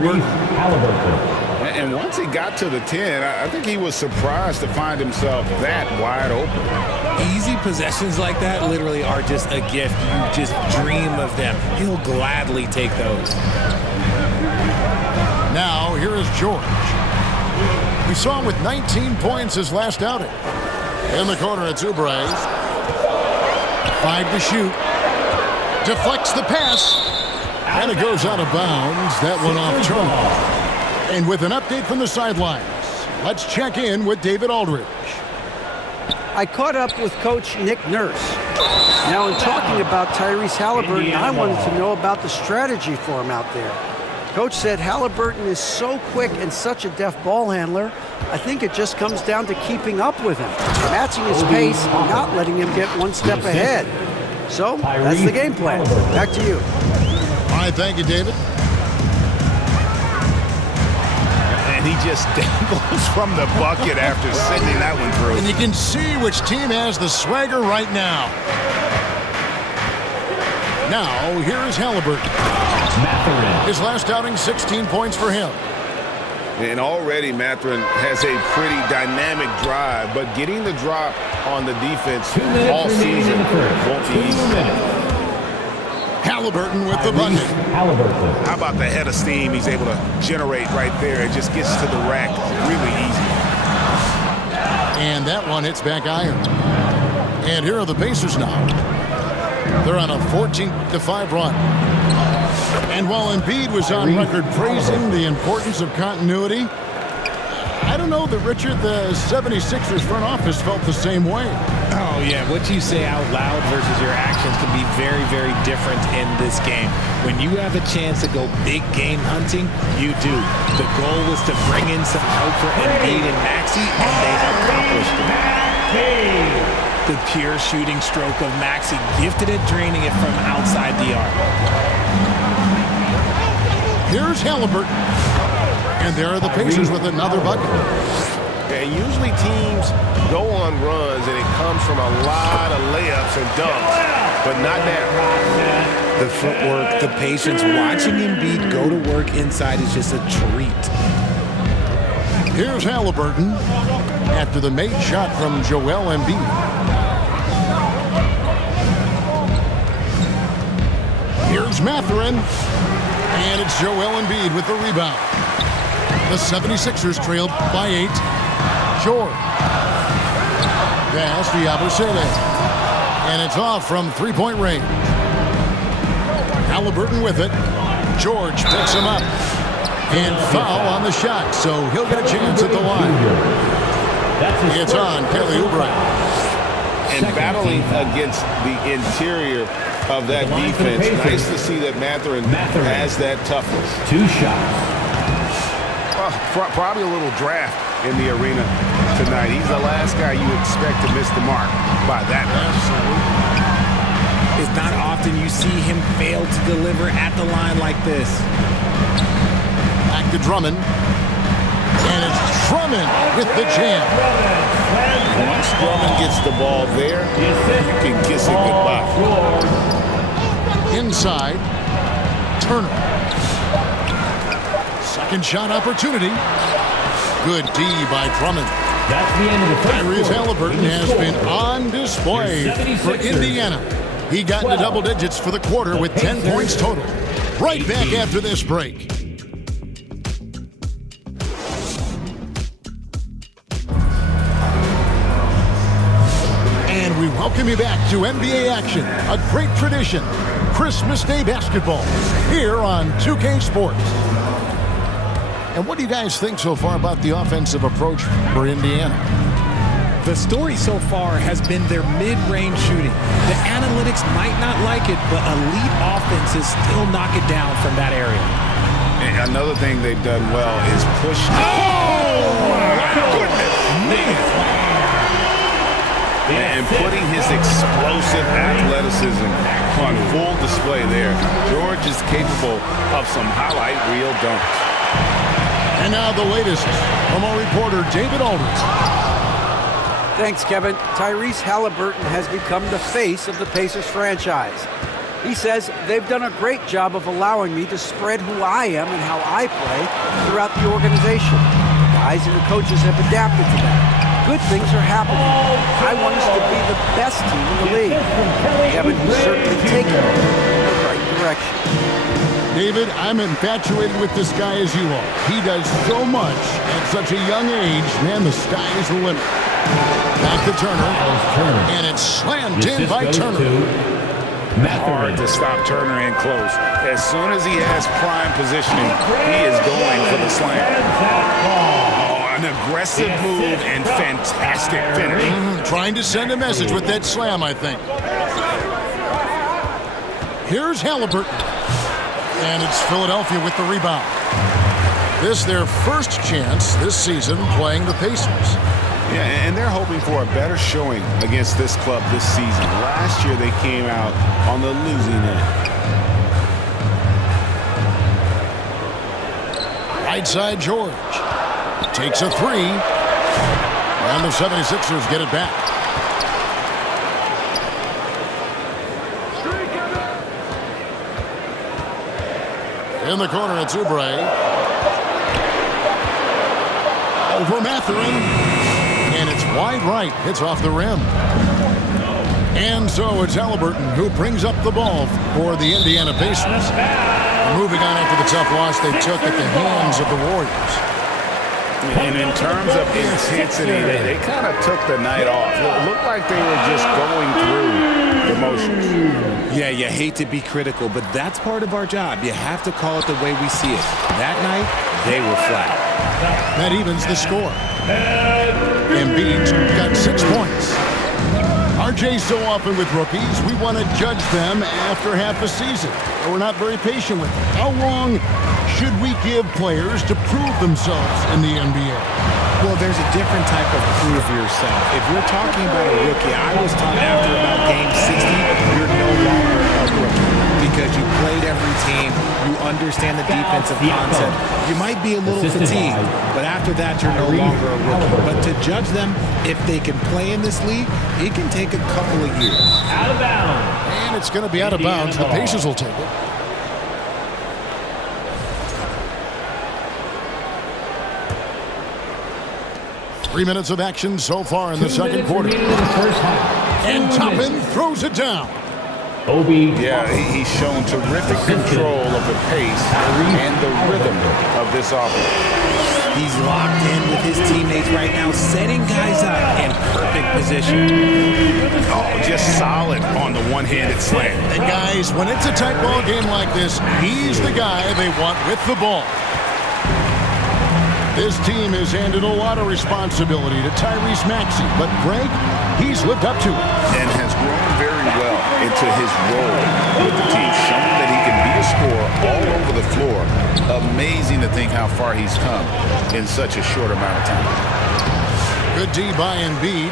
And once he got to the 10, I think he was surprised to find himself that wide open. Easy possessions like that literally are just a gift. You just dream of them. He'll gladly take those. Now, here is George. We saw him with 19 points his last outing. In the corner, it's Oubre. 5 to shoot. Deflects the pass. And it goes out of bounds. That one off target. And with an update from the sidelines, let's check in with David Aldridge. I caught up with Coach Nick Nurse. Now, in talking about Tyrese Halliburton, I wanted to know about the strategy for him out there. Coach said Halliburton is so quick and such a deft ball handler, I think it just comes down to keeping up with him, matching his pace, and not letting him get one step ahead. So, that's the game plan. Back to you. All right, thank you, David. And he just dangles from the bucket after sending that one through. And you can see which team has the swagger right now. Now, here is Halliburton. His last outing, 16 points for him. And already Mathurin has a pretty dynamic drive, but getting the drop on the defense all season won't be easy. Halliburton with the bucket. How about the head of steam he's able to generate right there? It just gets to the rack really easy. And that one hits back iron. And here are the Pacers now. They're on a 14-5 run. And while Embiid was on record praising the importance of continuity, I don't know that, Richard, the 76ers front office felt the same way. Oh, yeah. What you say out loud versus your actions can be very, very different in this game. When you have a chance to go big game hunting, you do. The goal was to bring in some help for Embiid and Maxey, and they accomplished it. The pure shooting stroke of Maxey, gifted at draining it from outside the arc. Here's Halliburton. And there are the Pacers with another bucket. And usually teams go on runs and it comes from a lot of layups and dunks, but not now. The footwork, the patience, watching Embiid go to work inside is just a treat. Here's Halliburton after the made shot from Joel Embiid. Here's Mathurin. And it's Joel Embiid with the rebound. The 76ers trailed by 8. George. Pass to Yabusele. And it's off from three-point range. Halliburton with it. George picks him up. And foul on the shot, so he'll get a chance at the line. It's on Kelly Oubre. And battling against the interior of that defense, nice to see that Mathurin has that toughness. 2 shots. Probably a little draft in the arena tonight. He's the last guy you expect to miss the mark by that much. It's not often you see him fail to deliver at the line like this. Back to Drummond. And it's Drummond with the jam. Once Drummond gets the ball there, you can kiss it goodbye. Inside, Turner. Second shot opportunity. Good D by Drummond. That's the end of the first Tyrese quarter. Halliburton has been on display for Indiana. He got into double digits for the quarter with 10 points total. Right back after this break. And we welcome you back to NBA action, a great tradition. Christmas Day basketball here on 2K Sports. And what do you guys think so far about the offensive approach for Indiana? The story so far has been their mid-range shooting. The analytics might not like it, but elite offenses still knock it down from that area. And another thing they've done well is push. Oh, my goodness. And putting his explosive athleticism on full display there. George is capable of some highlight reel dunks. And now the latest from our reporter, David Aldridge. Thanks, Kevin. Tyrese Halliburton has become the face of the Pacers franchise. He says they've done a great job of allowing me to spread who I am and how I play throughout the organization. The guys and the coaches have adapted to that. Good things are happening. I want us to be the best team in the league. Kevin has certainly taken it in the right direction. David, I'm infatuated with this guy as you are. He does so much at such a young age. Man, the sky is the limit. Back to Turner. And it's slammed in by Turner. Hard to stop Turner in close. As soon as he has prime positioning, he is going for the slam. Oh, an aggressive move and fantastic finish. Trying to send a message with that slam, I think. Here's Halliburton. And it's Philadelphia with the rebound. This their first chance this season playing the Pacers. Yeah, and they're hoping for a better showing against this club this season. Last year they came out on the losing end. Right side George. Takes a three. And the 76ers get it back. In the corner, it's Oubre. Over Mathurin. And it's wide right. Hits off the rim. And so it's Halliburton who brings up the ball for the Indiana Pacers. Moving on after the tough loss they took at the hands of the Warriors. And in terms of intensity, they kind of took the night off. It looked like they were just going through the motions. Yeah, you hate to be critical, but that's part of our job. You have to call it the way we see it. That night, they were flat. That evens the score. Embiid's got 6 points. RJ, so often with rookies, we want to judge them after half a season. We're not very patient with them. How long should we give players to prove themselves in the NBA? Well, there's a different type of prove yourself. If you're talking about a rookie, I was taught after about game 60, you're no longer a rookie because you played every team, you understand the defensive concept. You might be a little fatigued, but after that, you're no longer a rookie. But to judge them, if they can play in this league, it can take a couple of years. Out of bounds. And it's going to be out of bounds. The Pacers will take it. Three minutes of action so far in the second quarter. And Toppin throws it down. Obi. Yeah, he's shown terrific control of the pace and the rhythm of this offense. He's locked in with his teammates right now, setting guys up in perfect position. Oh, just solid on the one-handed slam. And guys, when it's a tight ball game like this, he's the guy they want with the ball. This team has handed a lot of responsibility to Tyrese Maxey, but Greg, he's lived up to it. And has grown very well into his role with the team, showing that he can be a scorer all over the floor. Amazing to think how far he's come in such a short amount of time. Good D by Embiid.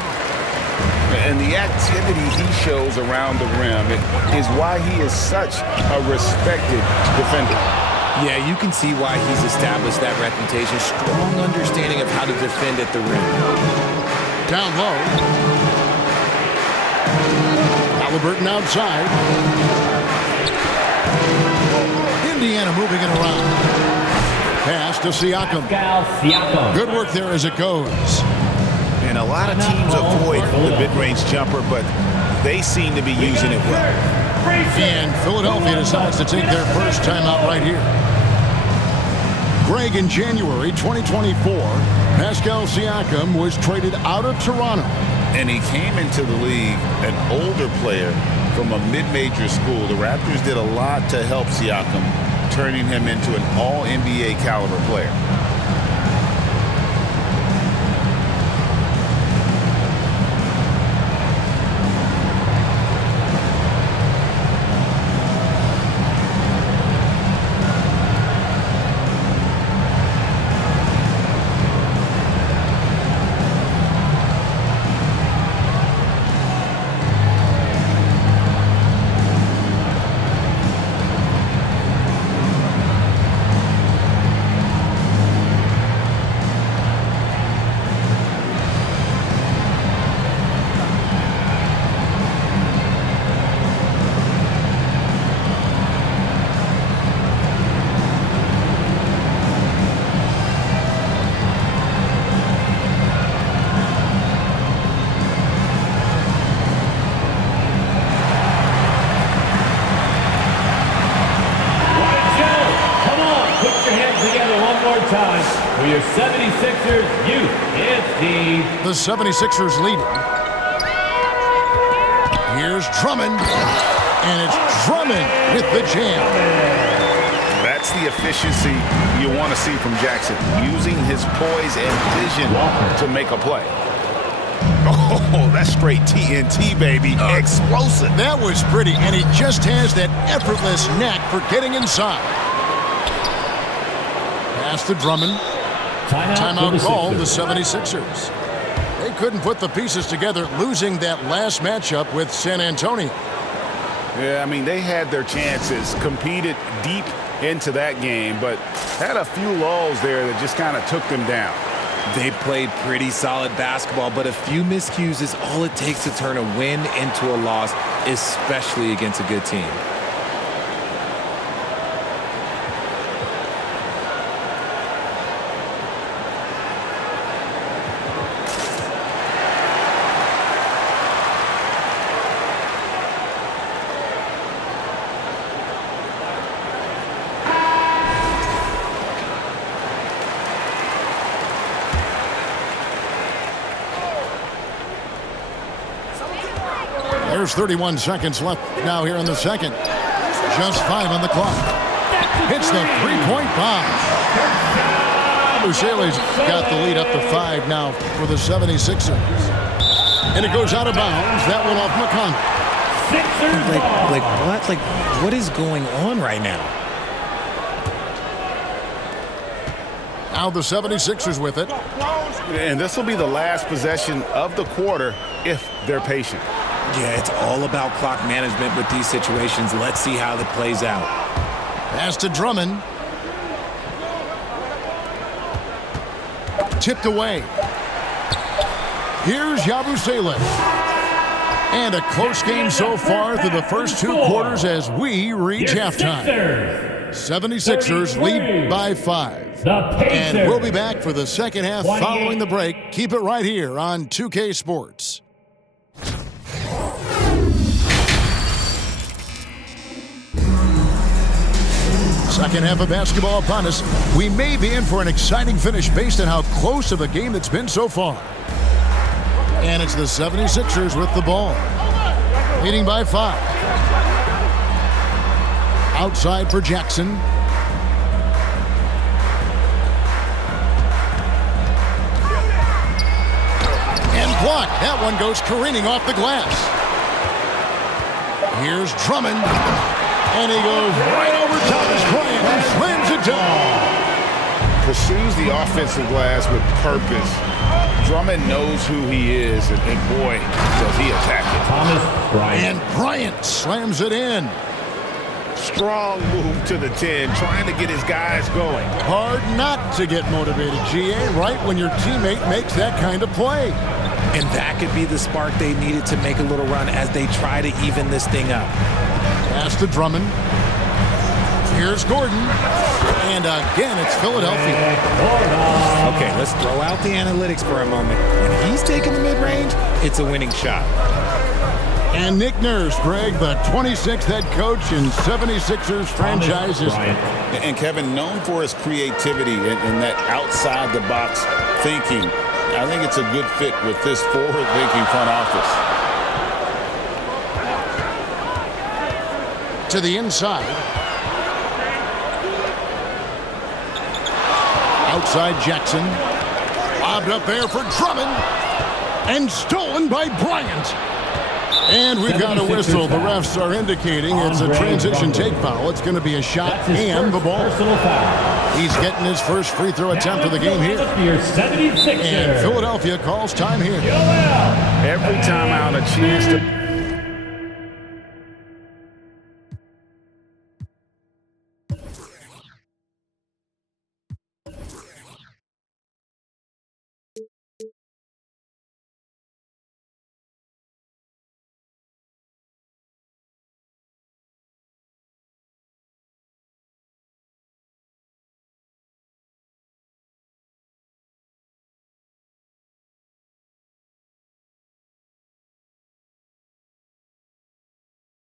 And the activity he shows around the rim is why he is such a respected defender. Yeah, you can see why he's established that reputation. Strong understanding of how to defend at the rim. Down low. Halliburton outside. Indiana moving it around. Pass to Siakam. Good work there as it goes. And a lot of teams avoid the mid-range jumper, but they seem to be using it well. And Philadelphia decides to take their first timeout right here. Greg, in January 2024, Pascal Siakam was traded out of Toronto. And he came into the league an older player from a mid-major school. The Raptors did a lot to help Siakam, turning him into an all-NBA caliber player. hands together one more time for your 76ers youth. It's The 76ers lead. Here's Drummond. And it's Drummond with the jam. That's the efficiency you want to see from Jackson, using his poise and vision to make a play. Oh, that's straight TNT, baby. Explosive. That was pretty, and he just has that effortless knack for getting inside. Pass to Drummond. Timeout called the 76ers. They couldn't put the pieces together, losing that last matchup with San Antonio. Yeah, I mean, they had their chances, competed deep into that game, but had a few lulls there that just kind of took them down. They played pretty solid basketball, but a few miscues is all it takes to turn a win into a loss, especially against a good team. There's 31 seconds left now here in the second. Just 5 on the clock. Hits the three-point bomb. Buscele's got the lead up to 5 now for the 76ers. And it goes out of bounds. That one off McConnell. What is going on right now? Now the 76ers with it. And this will be the last possession of the quarter if they're patient. Yeah, it's all about clock management with these situations. Let's see how that plays out. Pass to Drummond. Tipped away. Here's Yabusele. And a close game so far through the first 2 quarters as we reach halftime. 76ers lead by 5. And we'll be back for the second half following the break. Keep it right here on 2K Sports. Second half of basketball upon us. We may be in for an exciting finish based on how close of a game it's been so far. And it's the 76ers with the ball. Leading by 5. Outside for Jackson. And blocked. That one goes careening off the glass. Here's Drummond. And he goes right over Thomas Bryant and slams it down. Pursues the offensive glass with purpose. Drummond knows who he is, and boy, does he attack it. Thomas Bryant. And Bryant slams it in. Strong move to the 10, trying to get his guys going. Hard not to get motivated, GA, right when your teammate makes that kind of play. And that could be the spark they needed to make a little run as they try to even this thing up. Pass to Drummond. Here's Gordon. And again, it's Philadelphia. Okay, let's throw out the analytics for a moment. When he's taking the mid-range, it's a winning shot. And Nick Nurse, Greg, the 26th head coach in 76ers franchise history. And Kevin, known for his creativity and that outside-the-box thinking, I think it's a good fit with this forward-thinking front office. To the inside. Outside Jackson. Lobbed up there for Drummond. And stolen by Bryant. And we've got a whistle. The refs are indicating it's a transition take foul. It's going to be a shot and the ball. He's getting his first free throw attempt of the game here. And Philadelphia calls time here. Every time out, a chance to...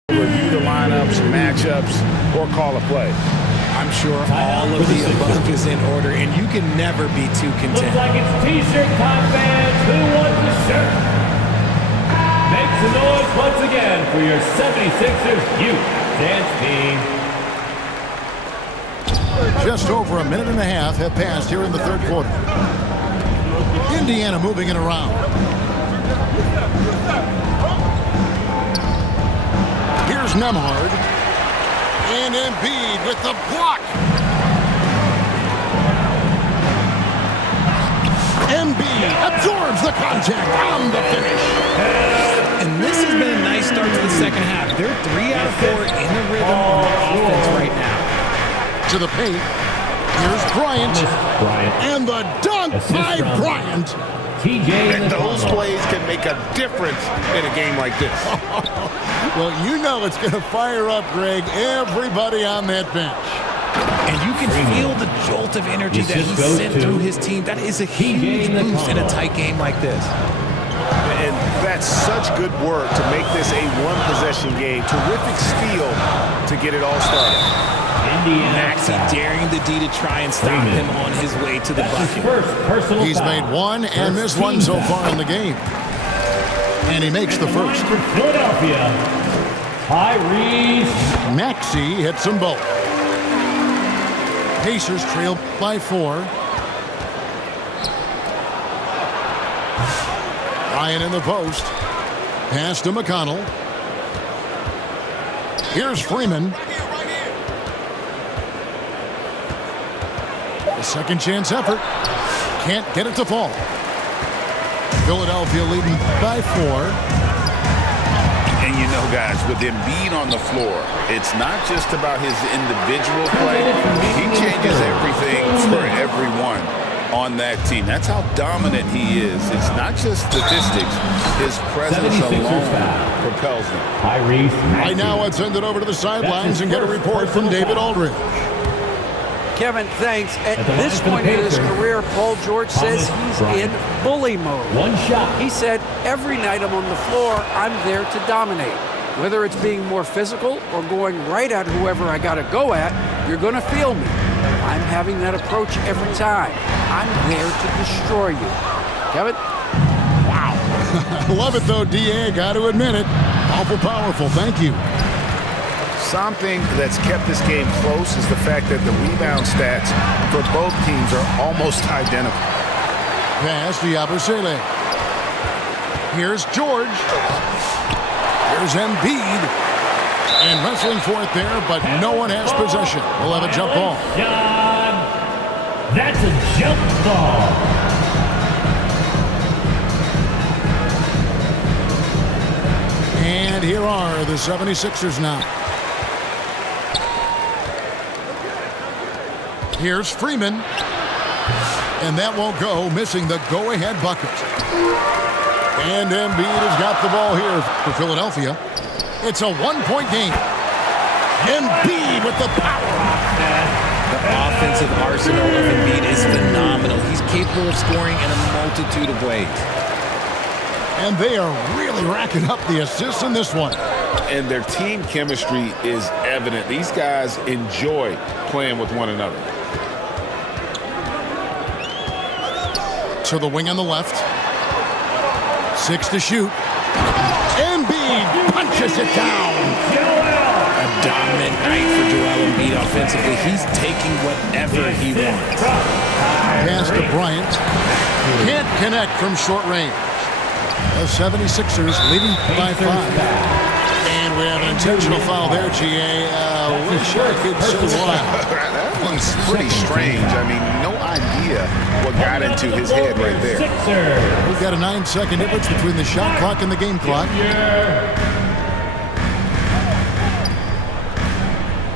review the lineups, matchups, or call a play. I I'm sure all of the above is in order, and you can never be too Looks content. like it's T-shirt time, fans. Who wants the shirt? Make some noise once again for your 76ers youth dance team. Just over a minute and a half have passed here in the third quarter. Indiana moving it around. Here's Nembhard. And Embiid with the block. Embiid absorbs the contact on the finish. And this has been a nice start to the second half. They're 3 out of 4 in the rhythm on offense right now. To the paint. Here's Bryant. And the dunk by Bryant. TJ And those plays can make a difference in a game like this. Well, you know it's going to fire up, Greg, everybody on that bench. And you can feel the jolt of energy that he sent through his team. That is a huge boost in a tight game like this. And that's such good work to make this a one-possession game. Terrific steal to get it all started. Maxey daring the D to try and stop him on his way to the bucket. He's made one and missed one so far in the game. And he makes the first. For Philadelphia, Tyrese Maxey hits them both. Pacers trail by 4. Ryan in the post. Pass to McConnell. Here's Freeman. A second chance effort. Can't get it to fall. Philadelphia leading by 4. And you know, guys, with Embiid on the floor, it's not just about his individual play. He changes everything for everyone on that team. That's how dominant he is. It's not just statistics. His presence alone propels them. Right now, let's send it over to the sidelines and get a report from David Aldridge. Kevin, thanks. At this point in his career, Paul George says he's in bully mode. One shot. He said, every night I'm on the floor, I'm there to dominate. Whether it's being more physical or going right at whoever I got to go at, you're going to feel me. I'm having that approach every time. I'm there to destroy you. Kevin? Wow. Love it, though, D.A. Got to admit it. Awful powerful. Thank you. Something that's kept this game close is the fact that the rebound stats for both teams are almost identical. Pass to Yabusele. Here's George. Here's Embiid. And wrestling for it there, but no one has possession. We'll have a jump ball. That's a jump ball. And here are the 76ers now. Here's Freeman. And that won't go, missing the go-ahead bucket. And Embiid has got the ball here for Philadelphia. It's a one-point game. Embiid with the power. The offensive arsenal of Embiid is phenomenal. He's capable of scoring in a multitude of ways. And they are really racking up the assists in this one. And their team chemistry is evident. These guys enjoy playing with one another. To the wing on the left. 6 to shoot. Embiid punches it down. A dominant night for Joel Embiid offensively. He's taking whatever he wants. Pass to Bryant. Can't connect from short range. The 76ers leading by 5. And we have an intentional foul there, G.A. Wish I could say why. That one's pretty strange. I mean, no idea what got into his head right there. We've got a 9-second difference between the shot clock and the game clock.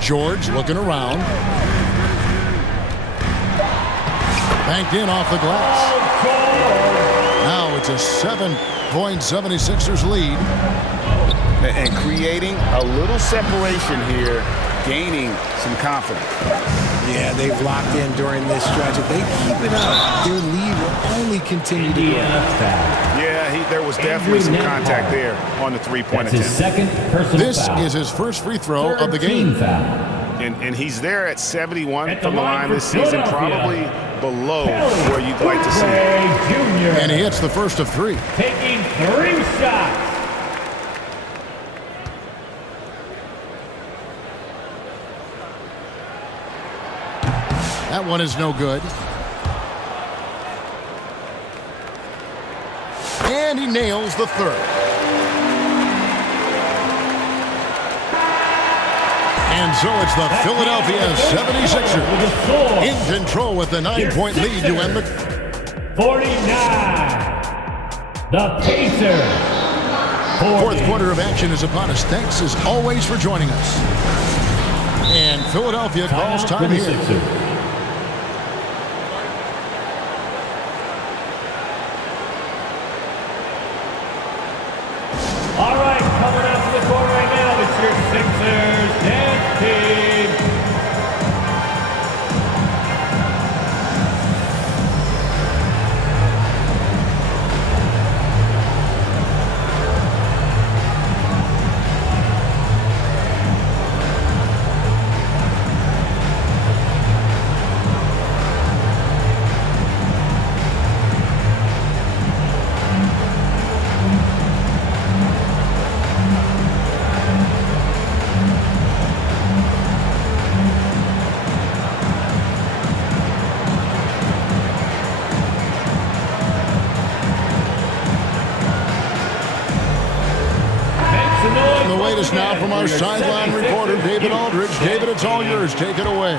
George looking around. Banked in off the glass. Now it's a 7-point 76ers lead. And creating a little separation here, gaining some confidence. Yeah, they've locked in during this stretch. If they keep it up, their lead will only continue to grow. Yeah, there was definitely some contact there on the three-point attempt. His second personal This foul. is his first free throw of the game. Foul. And he's there at 71 At from the line this season, probably below where you'd like to see it. Jr. And he hits the first of 3. taking 3 shots. That one is no good. And he nails the 3rd. And so it's the Philadelphia 76ers in control with the 9-point lead to end the 49. The Pacers. 4th quarter of action is upon us. Thanks as always for joining us. And Philadelphia calls time here. All right, coming out to the court right now, it's your Sixers dance team. The latest now from our sideline reporter, David Aldridge. David, it's all yours. Take it away.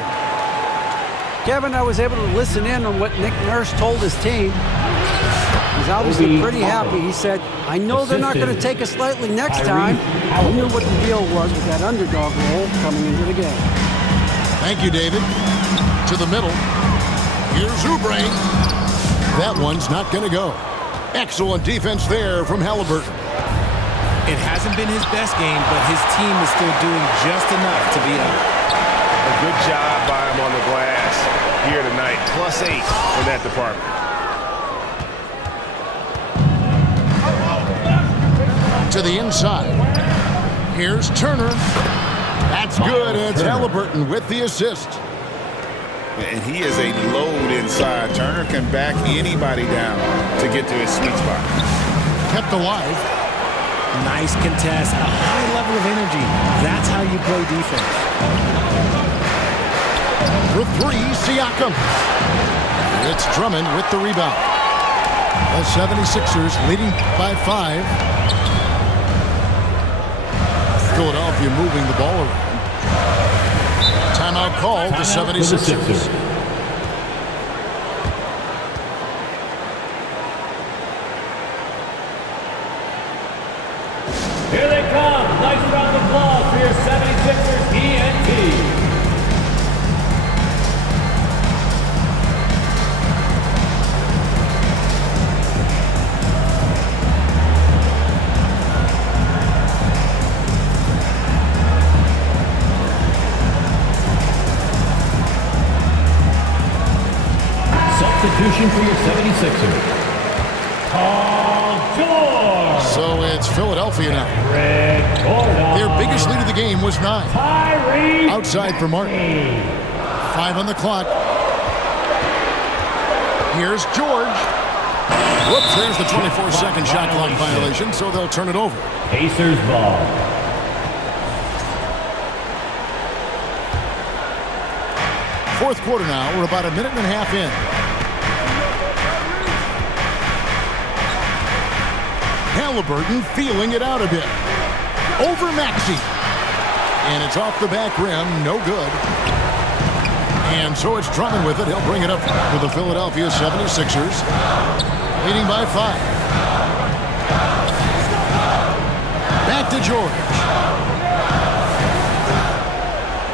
Kevin, I was able to listen in on what Nick Nurse told his team. He's obviously pretty happy. He said, I know they're not going to take us lightly next time. He knew what the deal was with that underdog role coming into the game. Thank you, David. To the middle. Here's Oubre. That one's not going to go. Excellent defense there from Halliburton. It hasn't been his best game, but his team is still doing just enough to be up. A good job by him on the glass here tonight. +8 for that department. To the inside. Here's Turner. That's good. It's Halliburton with the assist. And he is a load inside. Turner can back anybody down to get to his sweet spot. Kept alive. Nice contest, a high level of energy. That's how you play defense. For 3, Siakam. It's Drummond with the rebound. The 76ers leading by 5. Philadelphia moving the ball around. Timeout called the 76ers. Here they come. Nice round of applause for your 76ers ENT. Substitution for your 76ers. Paul George. So it's Philadelphia now. Rick Gordon. Their biggest lead of the game was 9. Tyrese Outside for Martin. 5 on the clock. Here's George. Whoops, there's the 24-second shot clock violation, so they'll turn it over. Pacers ball. Fourth quarter now. We're about a minute and a half in. Halliburton feeling it out a bit. Over Maxey. And it's off the back rim. No good. And so it's Drummond with it. He'll bring it up for the Philadelphia 76ers. Leading by 5. Back to George.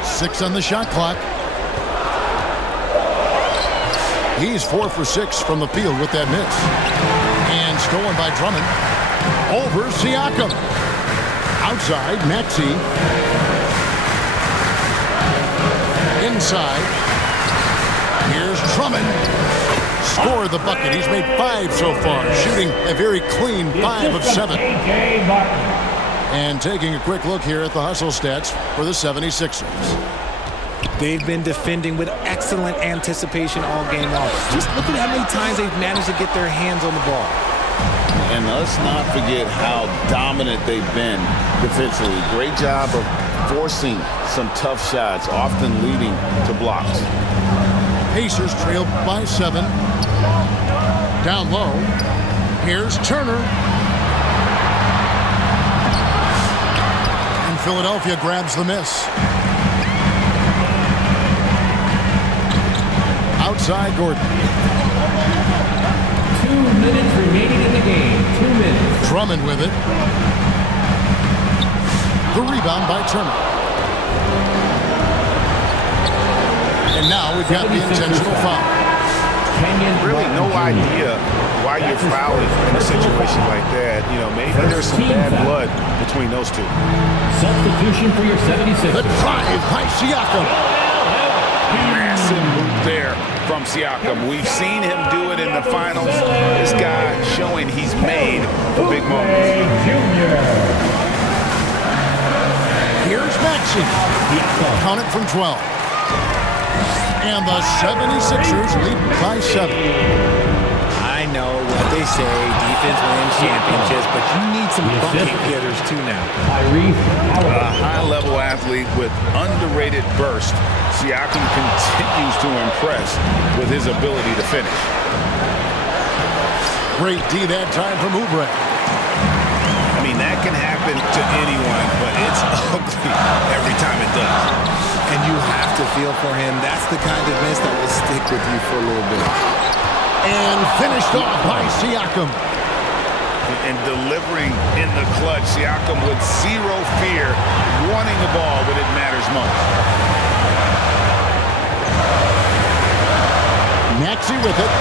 6 on the shot clock. He's 4 for 6 from the field with that miss. And stolen by Drummond. Over Siakam. Outside, Maxey. Inside. Here's Drummond. Scored the bucket. He's made 5 so far, shooting a very clean 5 of 7. And taking a quick look here at the hustle stats for the 76ers. They've been defending with excellent anticipation all game long. Just look at how many times they've managed to get their hands on the ball. And let's not forget how dominant they've been defensively. Great job of forcing some tough shots, often leading to blocks. Pacers trail by 7. Down low. Here's Turner. And Philadelphia grabs the miss. Outside Gordon. 2 minutes remaining in the game. 2 minutes. Drummond with it. The rebound by Turner. And now we've got the intentional foul. Really no idea why you're fouling in a situation like that. You know, maybe there's some bad blood between those two. Substitution for your 76ers. The drive by Siakam. Massive move there from Siakam. We've seen him do it in the finals. This guy showing he's made for big moments. Here's Maxey. Count it from 12. And the 76ers lead by 7. I know what they say, defense wins championships, but you need some bucket getters too now. A high-level athlete with underrated burst, Siakam continues to impress with his ability to finish. Great D that time from Oubre. I mean, that can happen to anyone, but it's ugly every time it does. And you have to feel for him. That's the kind of miss that will stick with you for a little bit. And finished off by Siakam. And delivering in the clutch, Siakam with zero fear, wanting the ball when it matters most. Maxey with it.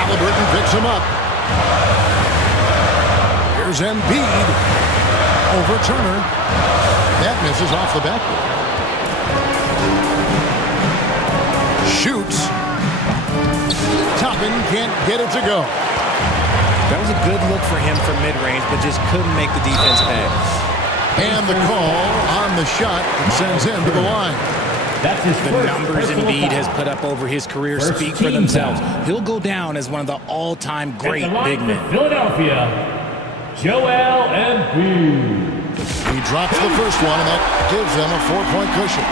Halliburton picks him up. Here's Embiid. Over Turner. That misses off the backboard. Shoots. Toppin can't get it to go. That was a good look for him from mid-range, but just couldn't make the defense pay. And the call on the shot sends him to the line. That's his The first numbers personal Embiid has foul. put up over his career First speak for team themselves. foul. He'll go down as one of the all-time At great the line big for men. Philadelphia, Joel Embiid. He drops the first one, and that gives them a 4-point cushion.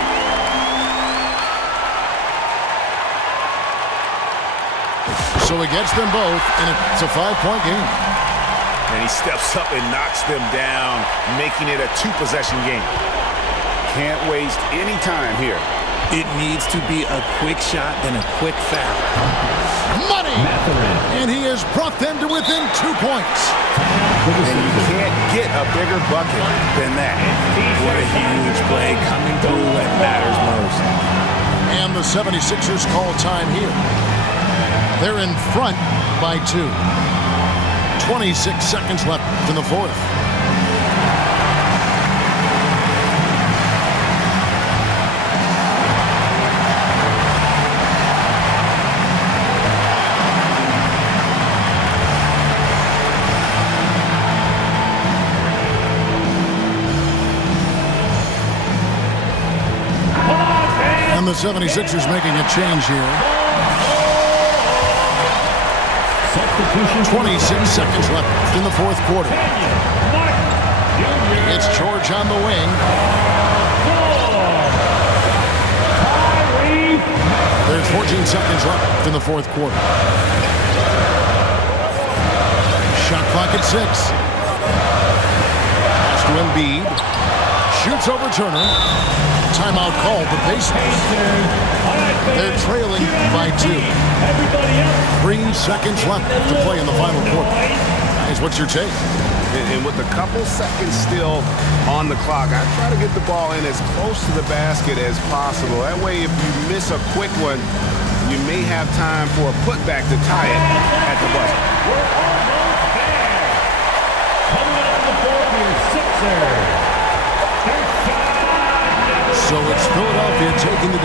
So he gets them both, and it's a 5-point game. And he steps up and knocks them down, making it a 2-possession game. Can't waste any time here. It needs to be a quick shot and a quick foul. Money! And he has brought them to within 2 points. And you can't get a bigger bucket than that. What a huge play coming through when it matters most. And the 76ers call time here. They're in front by 2. 26 seconds left in the fourth. And the 76ers making a change here. 26 seconds left in the fourth quarter. It's George on the wing. There's 14 seconds left in the fourth quarter. Shot clock at 6. Pass to Embiid. Shoots over Turner. Timeout called the Pacers. They're trailing by 2. 3 seconds left to play in the final quarter. Guys, what's your take? And with a couple seconds still on the clock, I try to get the ball in as close to the basket as possible. That way, if you miss a quick one, you may have time for a putback to tie it at the buzzer. We're almost there. Coming up the board for your Sixers. So it's Philadelphia taking the